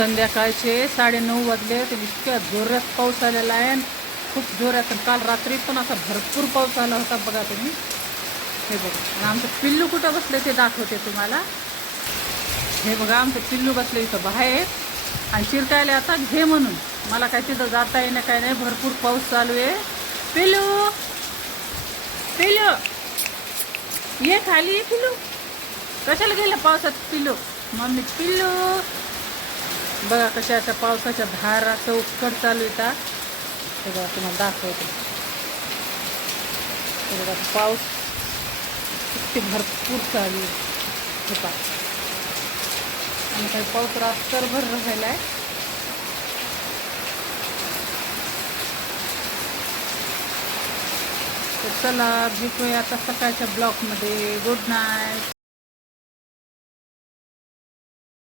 संध्याकाळचे 9:30 वाजले. तर इतक्या जोरात पाऊस आलेला आहे, खूप जोरात. काल रात्री पण असा भरपूर पाऊस आला होता बघा तुम्ही. हे बघा, आणि आमचं पिल्लू कुठं बसले ते दाखवते तुम्हाला. हे बघा, आमचं पिल्लू बसले इथं बाहेर आणि चिरकायला आता घे म्हणून. मला काय तिथं जाता येणं काय नाही, भरपूर पाऊस चालू आहे. पिल्लू पिल्लू ये खाली, ये पिल्लू. कशाला गेलं पावसात पिल्लू? मम्मी पिल्लू. बघा कशा अशा पावसाच्या धार असं उकड चालू येतात. हे बघा तुम्हाला दाखवते. हे बघा पाऊस किती भरपूर चालू आहे. हे पहा, आणि काही पाऊस रात्रभर राहिला आहे. तर चला भेटूया आता सकाळच्या ब्लॉकमध्ये. Good night.